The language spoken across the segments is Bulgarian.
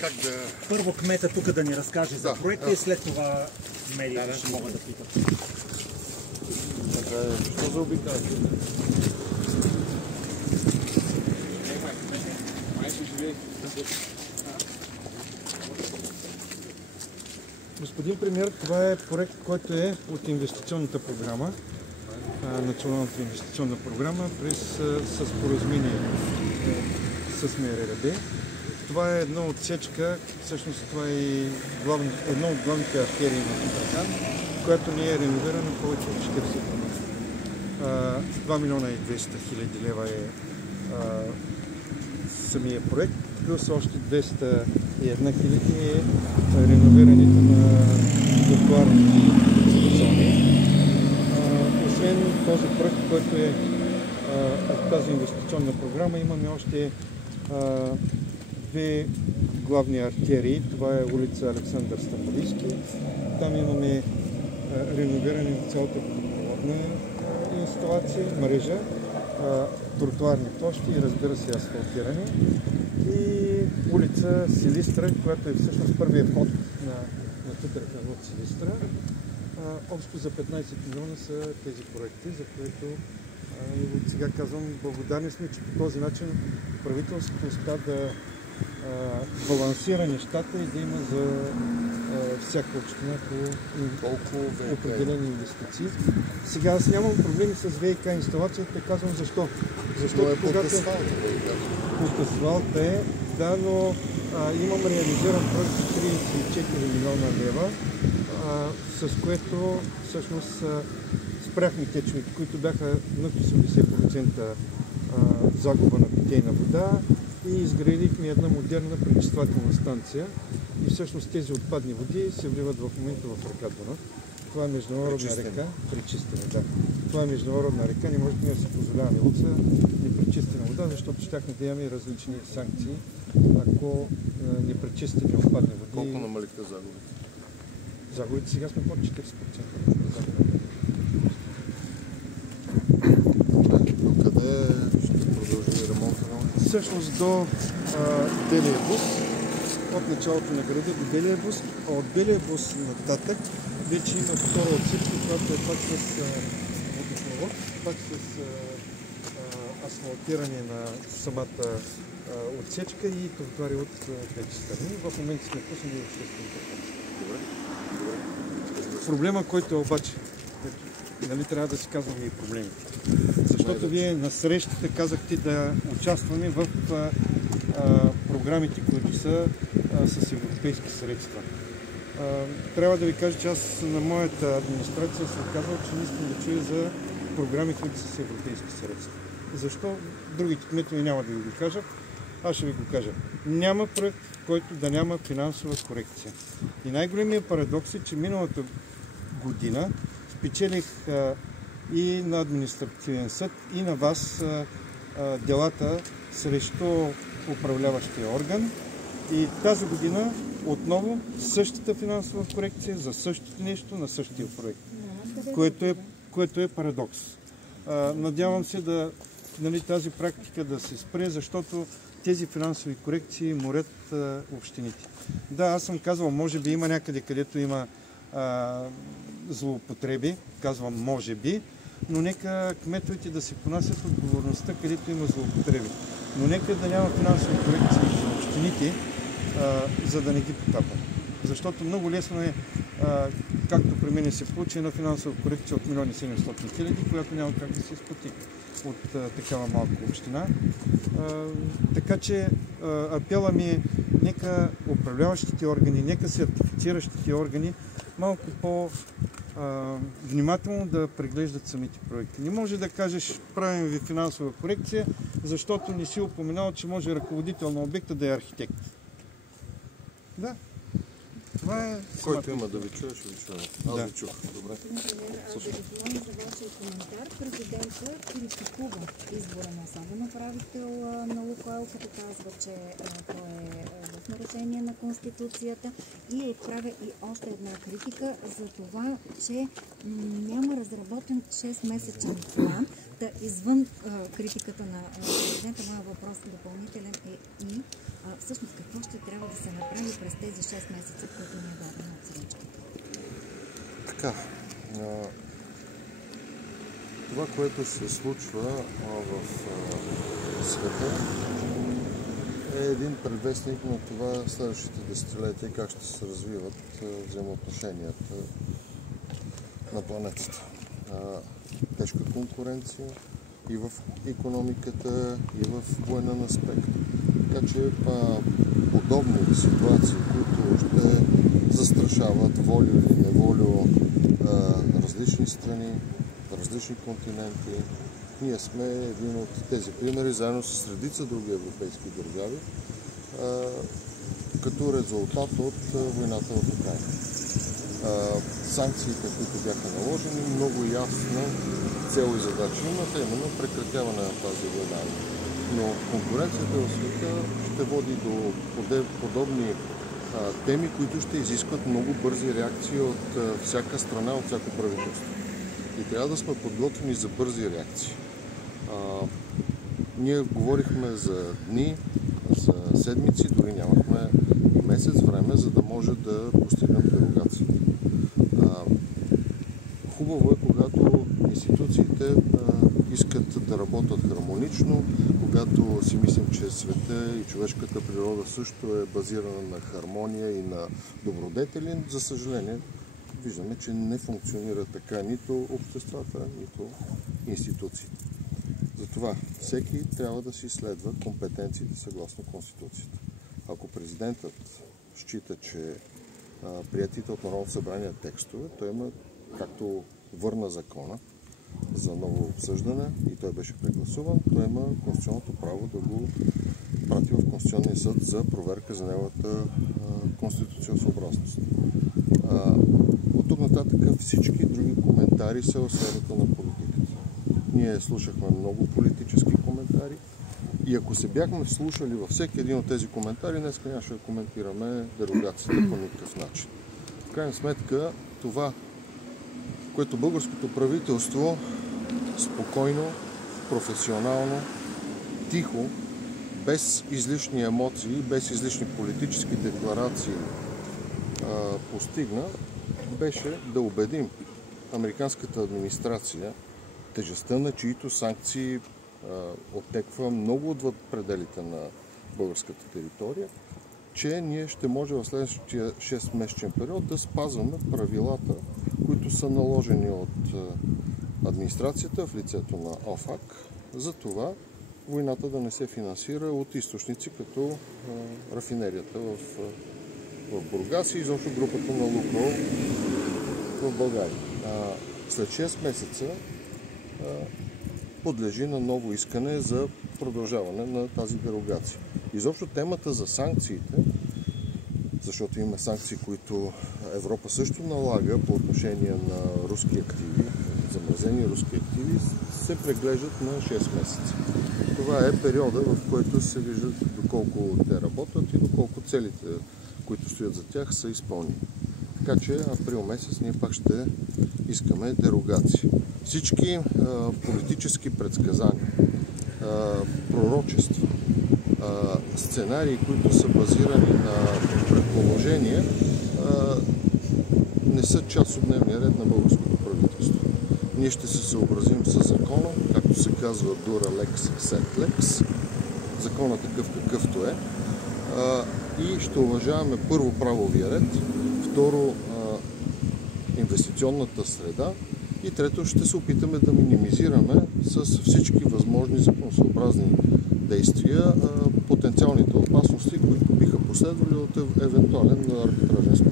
как да... Първо кмета тук да ни разкаже за проекта и след това медиите ще могат да питат. Що за обикаля? Господин премиер, това е проект, който е от инвестиционната програма, Националната инвестиционна програма, с споразумение с МРРБ. Това е една отсечка, всъщност това е една от главните артерии на Тутракан, която не е реновирана повече от 40 години. 2 милиона и 200 хиляди лева е самия проект, плюс още 201 хиляди е реновирането на тротоарните зони. Освен този проект, който е от тази инвестиционна програма, имаме още две главни артерии. Това е улица Александър Стамболийски. Там имаме реновиране на цялата водопроводна инсталация, мрежа, тротоарни площи и, разбира се, асфалтиране. И улица Силистра, която е всъщност първият вход на Тутракан от Силистра. Общо за 15 милиона са тези проекти, за които от сега казвам, благодарни сме, че по този начин правителството успя да балансира нещата и да има за всяка община по определени инвестиции. Сега аз нямам проблеми с ВиК инсталацията, казвам защо. Защото когато под асфалт е, да, но имам реализиран проект за 34 милиона лева, с което всъщност спряхме течовете, които бяха над 80% загуба на питейна вода и изградихме една модерна пречиствателна станция и всъщност тези отпадни води се вливат в момента в река Дунав. Това е международна река, пречистена, да. Това е международна река, не можем да си позволяваме луца непречистена вода, защото щяхме да имаме различни санкции, ако непречистени отпадни води... Колко намалихте загубите? Загубите сега сме под 40%. Къде ще продължи ремонта на улица? Всъщност до Белия бус, от началото на града до Белия бус, а от Белия бус нататък вече има втора отсечка, която е пак с водопровод, пак с асфалтиране на самата отсечка и тротуари от двете страни. В момента сме пуснали обществените пътища. Проблема, който е обаче, нали, трябва да си казваме и проблемите. Защото вие на срещата казахте да участваме в програмите, които са с европейски средства. Трябва да ви кажа, че аз на моята администрация съм казал, че не искам да чуя за програми, които са с европейски средства. Защо? Другите кметове няма да ви го кажат. Аз ще ви го кажа. Няма проект, в който да няма финансова корекция. И най-големият парадокс е, че миналата година спечелих и на административен съд, и на вас делата срещу управляващия орган. И тази година отново същата финансова корекция за същото нещо на същия проект, което е парадокс. Надявам се да, нали, тази практика да се спре, защото тези финансови корекции морят общините. Да, аз съм казвал, може би има някъде, където има злоупотреби, казвам може би, но нека кметовете да се понасят отговорността, където има злоупотреби. Но нека да няма финансови корекции за общините, за да не ги потапат. Защото много лесно е, както при мен се получи, една финансова корекция от 1 700 000, която няма как да се изплати от такава малка община. Така че апела ми е, нека управляващите органи, нека сертифициращите органи малко по-внимателно да преглеждат самите проекти. Не може да кажеш, правим ви финансова корекция, защото не си упоменал, че може ръководител на обекта да е архитект. Да. Това е... Който има да ви чуя, ще ви чуя. Аз ви чух. Добре. Да допълня за вашия коментар. Президента критикува избора на особен управител на Лукойл, като казва, че той е в нарушение на Конституцията и отправя и още една критика за това, че няма разработен 6-месечен план, извън критиката на президента, моят въпрос допълнителен е и всъщност какво ще трябва да се направи през тези 6 месеца, които ни е дадено от случката? Така, това, което се случва в света, е един предвестник на това следващите десетилетия как ще се развиват взаимоотношенията на планетата. Тежка конкуренция и в икономиката, и в военен аспект. Така че подобни ситуации, които ще застрашават волю или неволю различни страни, различни континенти. Ние сме един от тези примери, заедно с редица други европейски държави, като резултат от войната в Украйна. Санкциите, които бяха наложени, много ясна цел и задача имат, именно прекратяване на тази война. Но конкуренцията в света ще води до подобни теми, които ще изискват много бързи реакции от всяка страна, от всяко правителство. И трябва да сме подготвени за бързи реакции. Ние говорихме за дни, за седмици, дори нямахме и месец време, за да може да постигнем дерогация. Хубаво е, когато институциите искат да работят хармонично, когато си мислим, че света и човешката природа също е базирана на хармония и на добродетели. За съжаление, виждаме, че не функционира така нито обществата, нито институциите. Затова всеки трябва да си следва компетенциите съгласно Конституцията. Ако президентът счита, че приетите от Народното събрание текстове, той има, както върна закона за ново обсъждане и той беше прегласуван, той има конституционното право да го прати в Конституционния съд за проверка за неговата конституциосъобразност. От тук нататък всички други коментари са в сферата на политиката. Ние слушахме много политически коментари и ако се бяхме вслушали във всеки един от тези коментари, днес нямаше да коментираме дерогацията по никакъв начин. В крайна сметка, това, което българското правителство спокойно, професионално, тихо, без излишни емоции, без излишни политически декларации постигна, беше да убедим американската администрация, тежестта на чието санкции оттеква много отвъд пределите на българската територия, че ние ще може в следващия 6-месечен период да спазваме правилата, които са наложени от администрацията в лицето на ОФАК, за това войната да не се финансира от източници като рафинерията в Бургас и изобщо групата на Лукойл в България. След 6 месеца подлежи на ново искане за продължаване на тази дерогация. Изобщо темата за санкциите, защото има санкции, които Европа също налага по отношение на руски активи, замразени руски активи, се преглеждат на 6 месеца. Това е периода, в който се виждат доколко те работят и доколко целите, които стоят за тях, са изпълнени. Така че април месец ние пак ще искаме дерогация. Всички политически предсказания, пророчества, сценарии, които са базирани на предположения, не са част от дневния ред на българското правителство. Ние ще се съобразим с закона, както се казва Dura Lex Sed Lex, законът такъв какъвто е, и ще уважаваме първо правовия ред, второ инвестиционната среда и трето ще се опитаме да минимизираме с всички възможни законосъобразни действия потенциалните опасности, които биха последвали от евентуален арбитражен спор.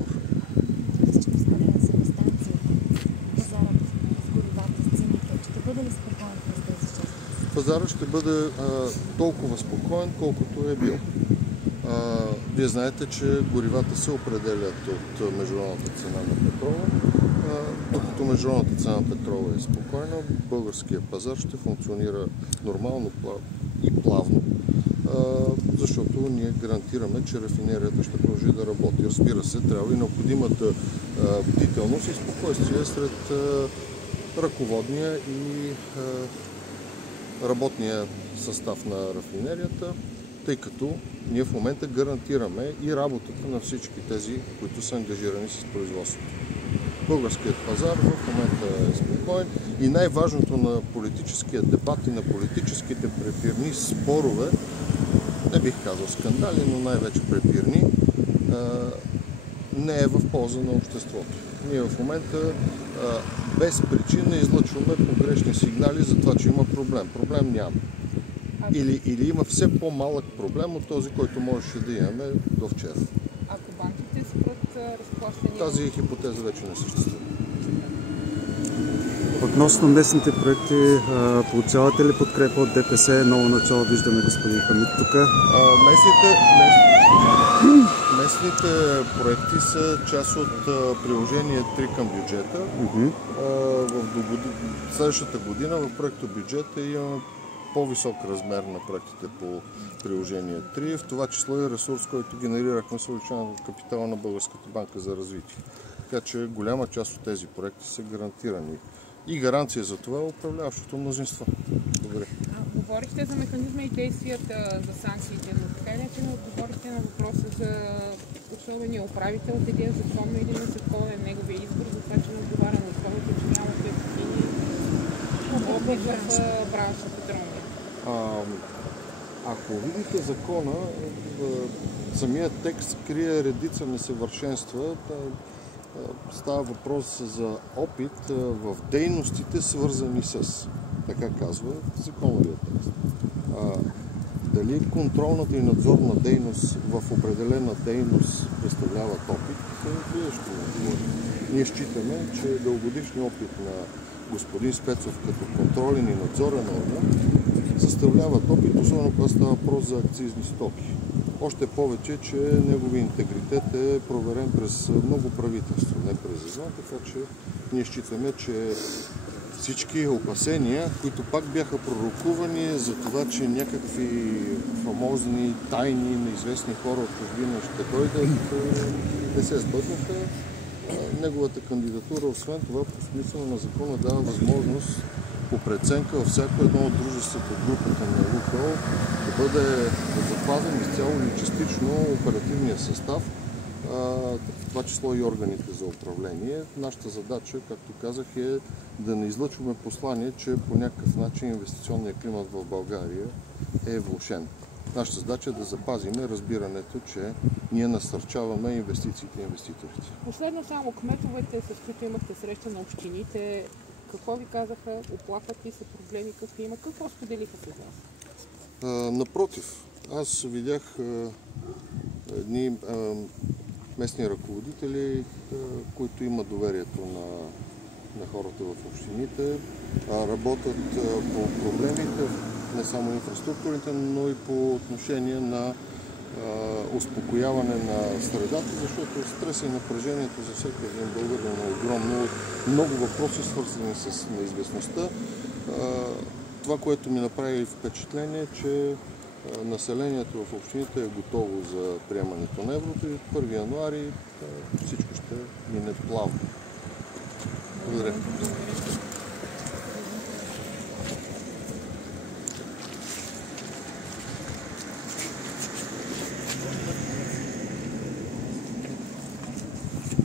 Всички споделят се дистанцията, пазарът с горивата, с цените. Ще бъде ли спокоен през тези 6 месеца? Пазарът ще бъде толкова спокоен, колкото е бил. Вие знаете, че горивата се определят от международната цена на петрола. Докато международната цена на петрола е спокойна, българския пазар ще функционира нормално и плавно, защото ние гарантираме, че рафинерията ще продължи да работи. Разбира се, трябва и необходимата бдителност и спокойствие сред ръководния и работния състав на рафинерията, тъй като ние в момента гарантираме и работата на всички тези, които са ангажирани с производството. Българският пазар в момента е спокоен и най-важното на политическия дебат и на политическите препирни спорове, не бих казал скандали, но най-вече препирни, не е в полза на обществото. Ние в момента без причина излъчваме погрешни сигнали за това, че има проблем. Проблем няма. Или има все по-малък проблем от този, който можеше да имаме до вчера. Ако банките спрат разплащания... Тази хипотеза вече не съществува. Относно местните проекти, получавате ли подкрепа от ДПС? Ново начало виждаме господин Хамид тук. Местните проекти са част от приложение 3 към бюджета. В следващата година в проекта бюджета имаме по-висок размер на проектите по приложение 3, в това число и ресурс, който генерирахме с увеличаване на капитала на Българската банка за развитие. Така че голяма част от тези проекти са гарантирани. И гаранция за това е управляващото мнозинство. Добре. Говорихте за механизма и действията за санкциите, но така или иначе не отговорихте на въпроса за особения управител, дали е законно или незаконно е неговия избор, за това, че не отговаря на условията, че нямате опит в бранша петролния. Ако видите закона, самият текст крие редица несъвършенства. Става въпрос за опит в дейностите, свързани с, така казва законовия текст. Дали контролната и надзорна дейност в определена дейност представляват опит, вие ще отговорите. Ние считаме, че дългогодишният опит на господин Спецов като контролен и надзорен орган съставляват опит, особено когато става въпрос за акцизни стоки. Още повече, че неговият интегритет е проверен през много правителство, не през едно, така че ние считаме, че всички опасения, които пак бяха пророкувани за това, че някакви фамозни, тайни, неизвестни хора от чужбина ще дойдат, не се сбъднаха. Неговата кандидатура, освен това, по смисъл на закона дава възможност по преценка във всяко едно от дружествата от групата на Лукойл да бъде запазен изцяло или частично оперативния състав, в това число и органите за управление. Нашата задача, както казах, е да не излъчваме послание, че по някакъв начин инвестиционният климат в България е влошен. Нашата задача е да запазим разбирането, че ние насърчаваме инвестициите и инвеститорите. Последно само кметовете, с които имахте среща на общините, какво ви казаха, оплакват ли се проблеми, какви има, какво споделиха с вас? Напротив, аз видях едни местни ръководители, които имат доверието на хората в общините, работят по проблемите, не само инфраструктурите, но и по отношение на успокояване на средата, защото стреса и напрежението за всеки един българин е огромно. Много въпроси, свързани с неизвестността. Това, което ми направи впечатление, е, че населението в общините е готово за приемането на еврото и от 1 януари всичко ще мине плавно. Благодаря.